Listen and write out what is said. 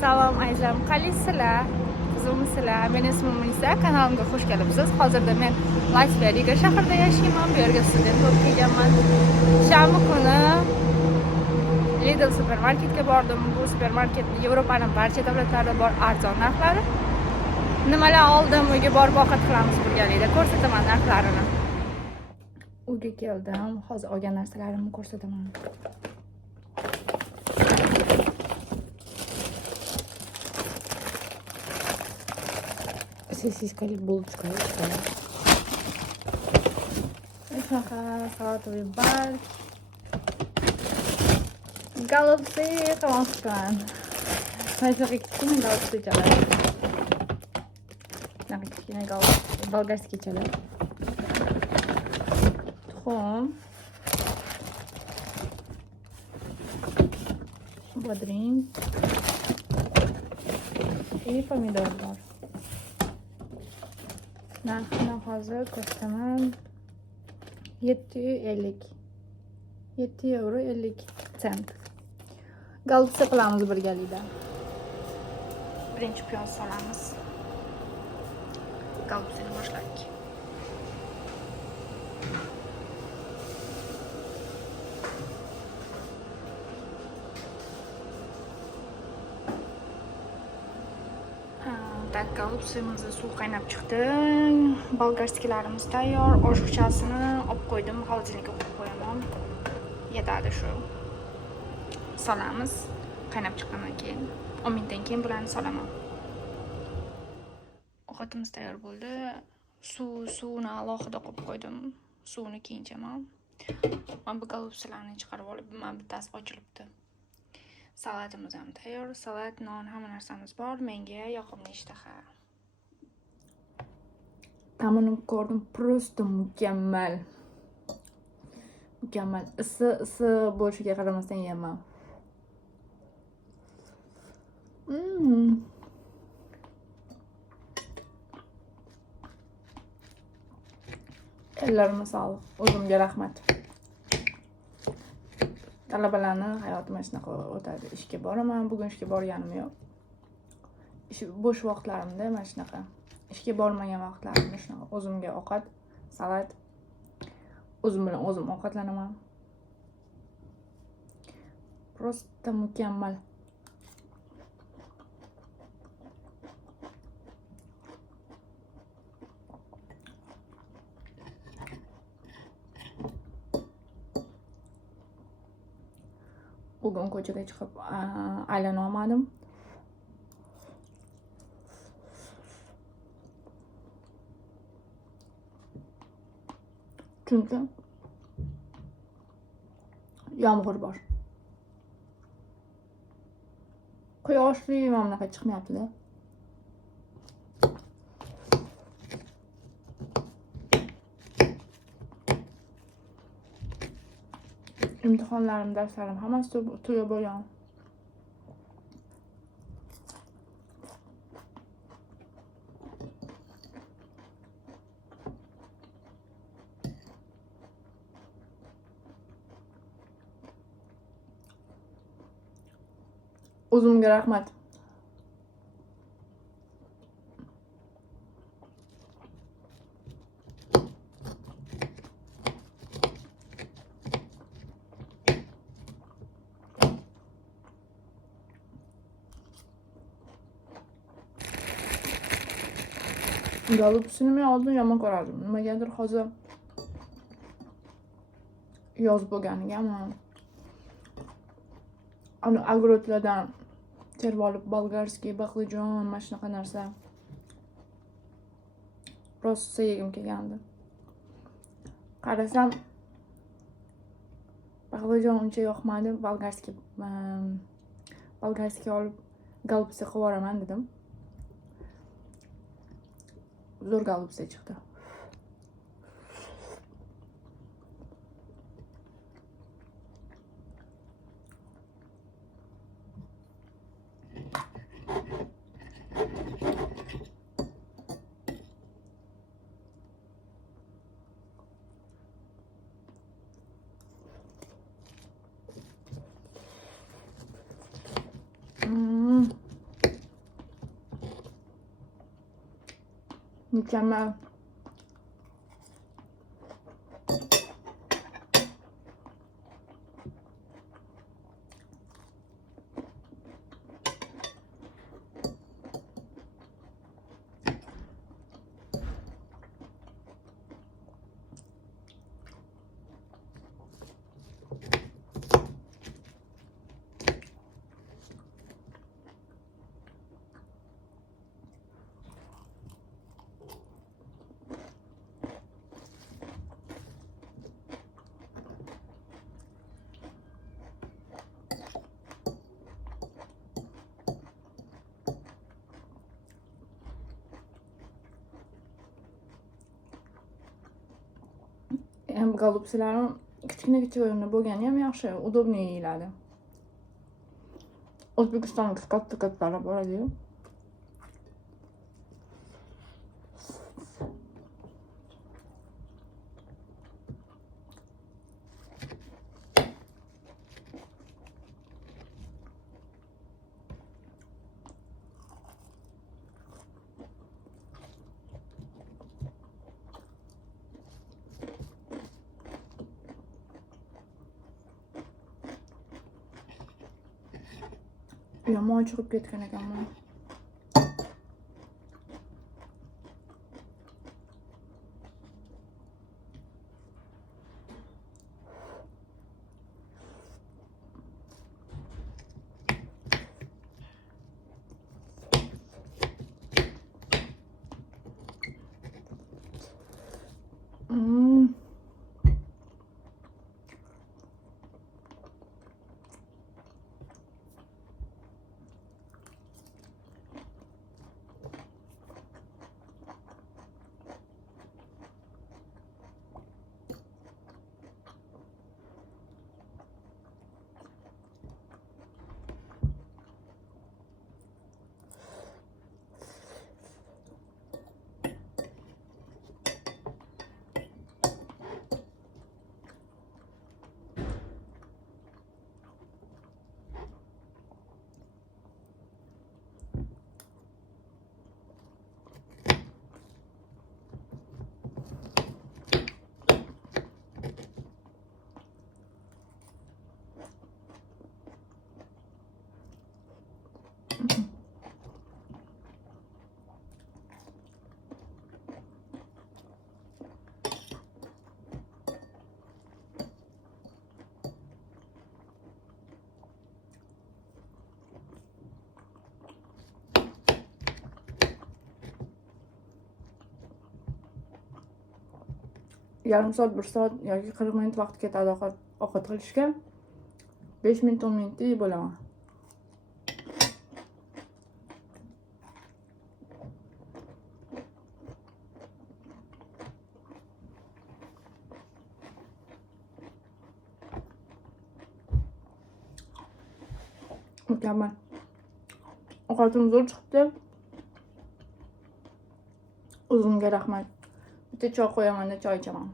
Salom azizlarim, qalaysizlar? Qizimsizlar? Men ismim Munisa, kanalimga xush kelibsiz. Hozirda men Latviya Riga shahrida yashayman. Bu yerga student bo'lib kelganman. Shanba kuni Lidl supermarketga bordim. Bu supermarket Yevropaning barcha davlatlarida bor arzon narxlari. Nimalar oldim, uyga borib ovqat qilamiz birgalikda. Ko'rsataman narxlarini. Uyga keldim. Hozir olgan narsalarimni ko'rsataman. Сосискали булочка. Салатовый борщ. Голубцы Казахстан. Знаете, какие голубцы делают? Какие голубцы? Болгарские делают. Тхом. Бодринг. И помидор. Narxini hozir ko'rsataman. 750. 7 €50. Golubtsa qilamiz birgalikda. Birinchi piyoz solamiz. Golubtsani boshladik. Golubtsimizni suv qaynab chiqdi. Bolgarskilarimiz tayyor. Oshiqchasini olib qo'ydim, xolodilnikka qo'yib qo'yaman. Yetadi shu. Solamiz. Qaynab chiqqandan keyin 10 minutdan keyin bularni solaman. Ovqatimiz tayyor bo'ldi. Suvni alohida qo'yib qo'ydim. Suvni keyinchaman. Men bu golubtsalarni chiqarib olib, men bittasi ochilibdi. Salatimiz ham tayyor. Salat, non, hamma narsamiz bor. Menga yoqimli ishtaha. Ta'mini ko'rdim, просто mukammal. Mukammal. Isi bo'lishiga qaramasdan yeyman. Ellarime sog'liq. O'zimga rahmat. Talabalarni hayotim mana shunaqa o'tadi. Ishga boraman, bugun ishga borganim yo'q. Bo'sh vaqtlarimda mana shunaqa. Ishga bormagan vaqtlarimda shunaqa o'zimga ovqat, salat, o'zim bilan o'zim ovqatlanaman. Просто mukammal. Bugun ko'chaga chiqib aylana olmadim. Chunki yomg'ir bor. Quyoshli mana bunaqa chiqmayapti-da. Imtihonlarim, darslarim hammasi tugab bo'lgan. O'zimga rahmat. Golubtsini men oldin yomon ko'rardim. Nimagadir hozir yoz bo'lganiga ana agrotlardan terib olib bolgarskiy baqlajon mana shunaqa narsa rosa yegim kelgandi. Qarasam baqlajon uncha yoqmadi. Bolgarskiy olib golubtsa qilib yuboraman dedim. Zo'r golubtsa chiqdi. Mükemmel. Hem golubsilarim kichkina o'yinli bo'lgani ham yaxshi, удобный yeyiladi. O'zbekistonlik katta-kattalar boradi-yu. Yomon chiqib ketgan ekanman. Yarım soat, 1 soat yoki 40 minut vaqt ketadi ovqat qilishga. 5 minut, 10 minutda yeb bo'laman. Mukammal. Ovqatim zo'r chiqdi. O'zimga rahmat. Bitta choy qo'yaman-da, choy ichaman.